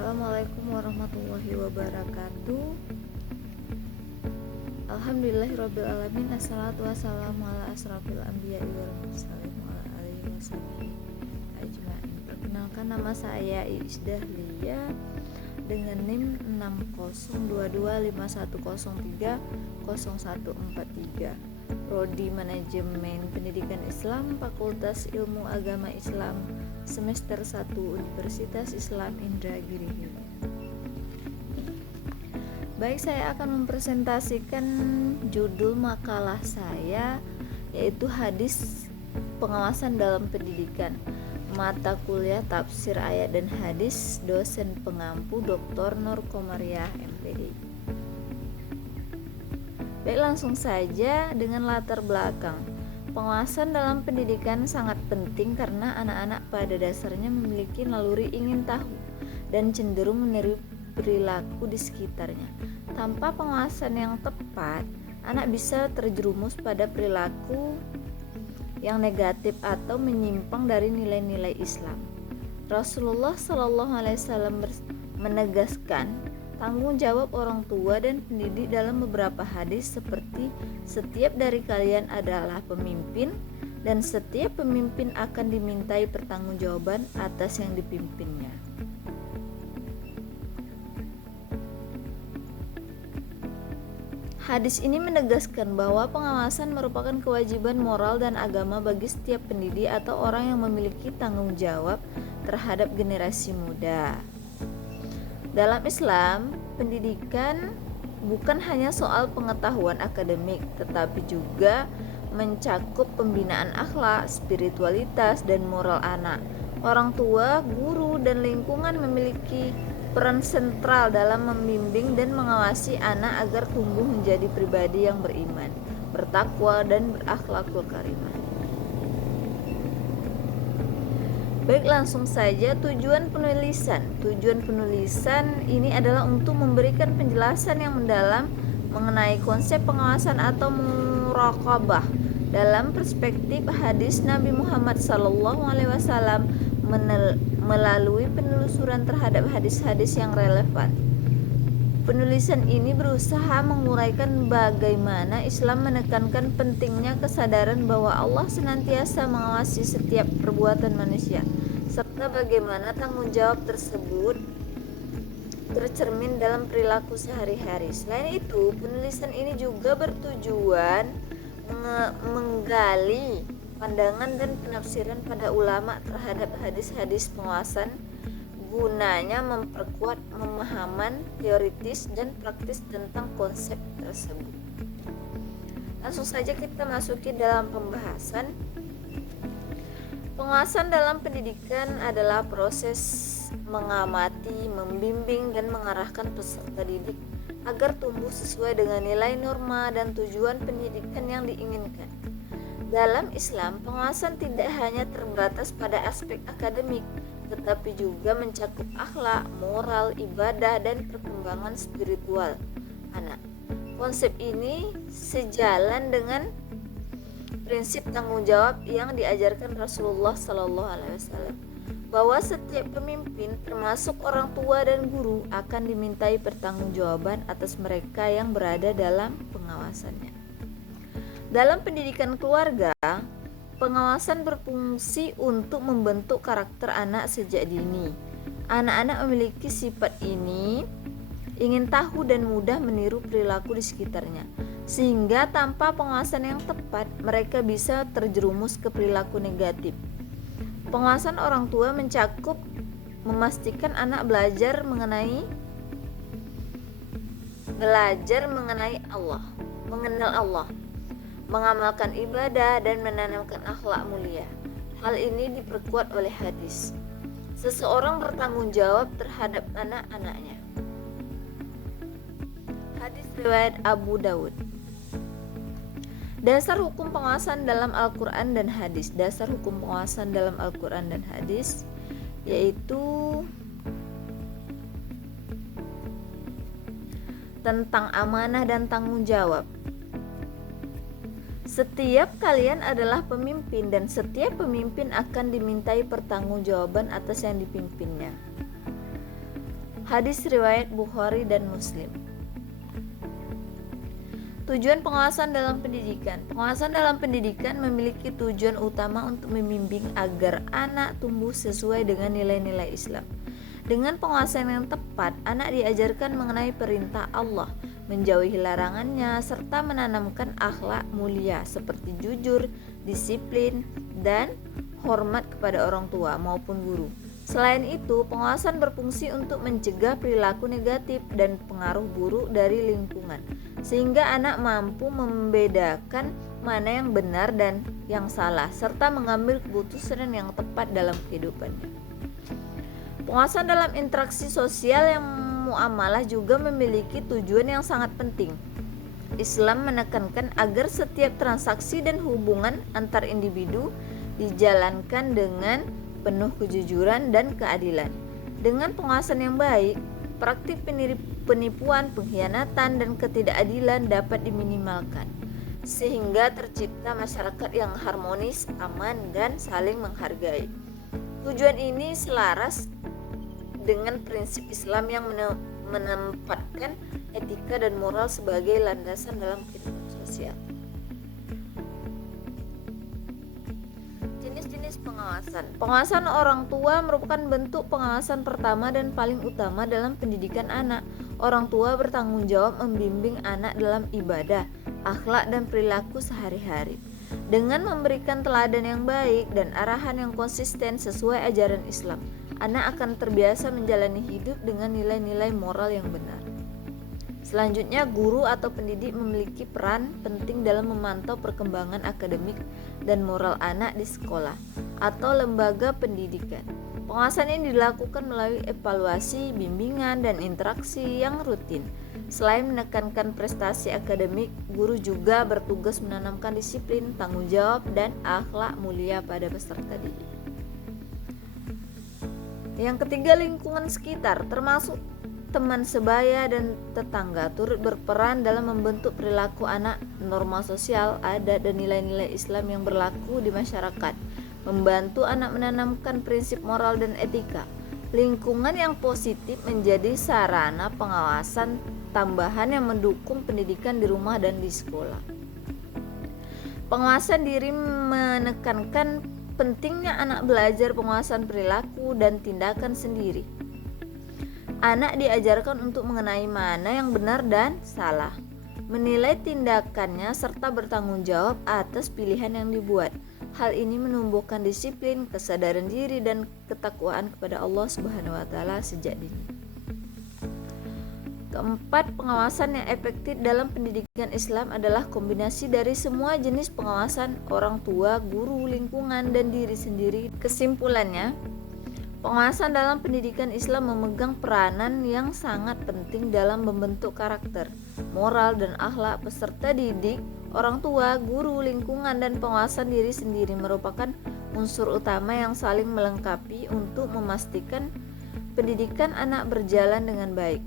Assalamualaikum warahmatullahi wabarakatuh. Alhamdulillahirrabbilalamin. Assalatu wassalamu ala asrafil anbiya'i wal mursalin wa ala alihi washabihi ajma'in. Perkenalkan, nama saya Iis Dahlia dengan NIM 602251030143, Prodi Manajemen Pendidikan Islam, Fakultas Ilmu Agama Islam, semester 1, Universitas Islam Indragiri. Baik, saya akan mempresentasikan judul makalah saya, yaitu Hadis Pengawasan dalam Pendidikan, mata kuliah Tafsir Ayat dan Hadis, dosen pengampu Dr. Nur Komariah MPD. Baik, langsung saja dengan latar belakang. Pengawasan dalam pendidikan sangat penting karena anak-anak pada dasarnya memiliki naluri ingin tahu dan cenderung meniru perilaku di sekitarnya. Tanpa pengawasan yang tepat, anak bisa terjerumus pada perilaku yang negatif atau menyimpang dari nilai-nilai Islam. Rasulullah SAW menegaskan tanggung jawab orang tua dan pendidik dalam beberapa hadis, seperti setiap dari kalian adalah pemimpin dan setiap pemimpin akan dimintai pertanggungjawaban atas yang dipimpinnya. Hadis ini menegaskan bahwa pengawasan merupakan kewajiban moral dan agama bagi setiap pendidik atau orang yang memiliki tanggung jawab terhadap generasi muda. Dalam Islam, pendidikan bukan hanya soal pengetahuan akademik, tetapi juga mencakup pembinaan akhlak, spiritualitas, dan moral anak. Orang tua, guru, dan lingkungan memiliki peran sentral dalam membimbing dan mengawasi anak agar tumbuh menjadi pribadi yang beriman, bertakwa, dan berakhlakul karimah. Baik, langsung saja tujuan penulisan. Tujuan penulisan ini adalah untuk memberikan penjelasan yang mendalam mengenai konsep pengawasan atau muraqabah dalam perspektif hadis Nabi Muhammad SAW melalui penelusuran terhadap hadis-hadis yang relevan. Penulisan ini berusaha menguraikan bagaimana Islam menekankan pentingnya kesadaran bahwa Allah senantiasa mengawasi setiap perbuatan manusia, serta bagaimana tanggung jawab tersebut tercermin dalam perilaku sehari-hari. Selain itu, penulisan ini juga bertujuan menggali pandangan dan penafsiran pada ulama terhadap hadis-hadis pengawasan, gunanya memperkuat pemahaman teoritis dan praktis tentang konsep tersebut. Langsung saja kita masuki dalam pembahasan. Pengawasan dalam pendidikan adalah proses mengamati, membimbing, dan mengarahkan peserta didik agar tumbuh sesuai dengan nilai, norma, dan tujuan pendidikan yang diinginkan. Dalam Islam, pengawasan tidak hanya terbatas pada aspek akademik, tetapi juga mencakup akhlak, moral, ibadah, dan perkembangan spiritual anak. Konsep ini sejalan dengan prinsip tanggung jawab yang diajarkan Rasulullah SAW, bahwa setiap pemimpin, termasuk orang tua dan guru, akan dimintai pertanggungjawaban atas mereka yang berada dalam pengawasannya. Dalam pendidikan keluarga, pengawasan berfungsi untuk membentuk karakter anak sejak dini. Anak-anak memiliki sifat ini, ingin tahu dan mudah meniru perilaku di sekitarnya, sehingga tanpa pengawasan yang tepat, mereka bisa terjerumus ke perilaku negatif. Pengawasan orang tua mencakup memastikan anak belajar mengenai Allah, mengenal Allah, mengamalkan ibadah, dan menanamkan akhlak mulia. Hal ini diperkuat oleh hadis. Seseorang bertanggung jawab terhadap anak-anaknya. Hadis riwayat Abu Daud. Dasar hukum pengawasan dalam Al-Quran dan hadis. Dasar hukum pengawasan dalam Al-Quran dan hadis yaitu tentang amanah dan tanggung jawab. Setiap kalian adalah pemimpin dan setiap pemimpin akan dimintai pertanggungjawaban atas yang dipimpinnya. Hadis riwayat Bukhari dan Muslim. Tujuan pengawasan dalam pendidikan. Pengawasan dalam pendidikan memiliki tujuan utama untuk membimbing agar anak tumbuh sesuai dengan nilai-nilai Islam. Dengan pengawasan yang tepat, anak diajarkan mengenai perintah Allah, menjauhi larangannya, serta menanamkan akhlak mulia seperti jujur, disiplin, dan hormat kepada orang tua maupun guru. Selain itu, pengawasan berfungsi untuk mencegah perilaku negatif dan pengaruh buruk dari lingkungan, sehingga anak mampu membedakan mana yang benar dan yang salah, serta mengambil keputusan yang tepat dalam kehidupannya. Pengawasan dalam interaksi sosial yang muamalah juga memiliki tujuan yang sangat penting. Islam menekankan agar setiap transaksi dan hubungan antar individu dijalankan dengan penuh kejujuran dan keadilan. Dengan pengawasan yang baik, praktik penipuan, pengkhianatan, dan ketidakadilan dapat diminimalkan, sehingga tercipta masyarakat yang harmonis, aman, dan saling menghargai. Tujuan ini selaras dengan prinsip Islam yang menempatkan etika dan moral sebagai landasan dalam kehidupan sosial. Jenis-jenis pengawasan. Pengawasan orang tua merupakan bentuk pengawasan pertama dan paling utama dalam pendidikan anak. Orang tua bertanggung jawab membimbing anak dalam ibadah, akhlak, dan perilaku sehari-hari. Dengan memberikan teladan yang baik dan arahan yang konsisten sesuai ajaran Islam, anak akan terbiasa menjalani hidup dengan nilai-nilai moral yang benar. Selanjutnya, guru atau pendidik memiliki peran penting dalam memantau perkembangan akademik dan moral anak di sekolah atau lembaga pendidikan. Pengawasan ini dilakukan melalui evaluasi, bimbingan, dan interaksi yang rutin. Selain menekankan prestasi akademik, guru juga bertugas menanamkan disiplin, tanggung jawab, dan akhlak mulia pada peserta didik. Yang ketiga, lingkungan sekitar, termasuk teman sebaya dan tetangga, turut berperan dalam membentuk perilaku anak, norma sosial, adat, dan nilai-nilai Islam yang berlaku di masyarakat, membantu anak menanamkan prinsip moral dan etika. Lingkungan yang positif menjadi sarana pengawasan tambahan yang mendukung pendidikan di rumah dan di sekolah. Pengawasan diri menekankan pentingnya anak belajar pengawasan perilaku dan tindakan sendiri. Anak diajarkan untuk mengenai mana yang benar dan salah, menilai tindakannya, serta bertanggung jawab atas pilihan yang dibuat. Hal ini menumbuhkan disiplin, kesadaran diri, dan ketakwaan kepada Allah Subhanahu wa Ta'ala sejak dini. Keempat, pengawasan yang efektif dalam pendidikan Islam adalah kombinasi dari semua jenis pengawasan: orang tua, guru, lingkungan, dan diri sendiri. Kesimpulannya, pengawasan dalam pendidikan Islam memegang peranan yang sangat penting dalam membentuk karakter, moral, dan akhlak peserta didik. Orang tua, guru, lingkungan, dan pengawasan diri sendiri merupakan unsur utama yang saling melengkapi untuk memastikan pendidikan anak berjalan dengan baik.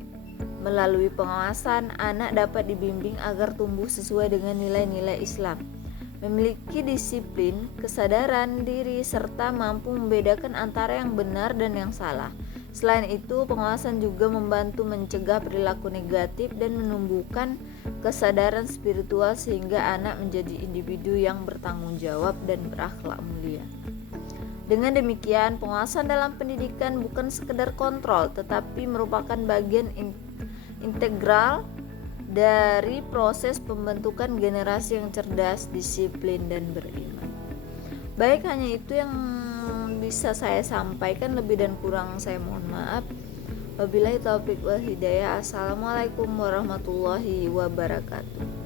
Melalui pengawasan, anak dapat dibimbing agar tumbuh sesuai dengan nilai-nilai Islam, memiliki disiplin, kesadaran diri, serta mampu membedakan antara yang benar dan yang salah. Selain itu, pengawasan juga membantu mencegah perilaku negatif dan menumbuhkan kesadaran spiritual sehingga anak menjadi individu yang bertanggung jawab dan berakhlak mulia. Dengan demikian, pengawasan dalam pendidikan bukan sekedar kontrol, tetapi merupakan bagian integral dari proses pembentukan generasi yang cerdas, disiplin, dan beriman. Baik, hanya itu yang bisa saya sampaikan, lebih dan kurang saya mohon maaf. Wabillahi taufiq wal hidayah. Assalamualaikum warahmatullahi wabarakatuh.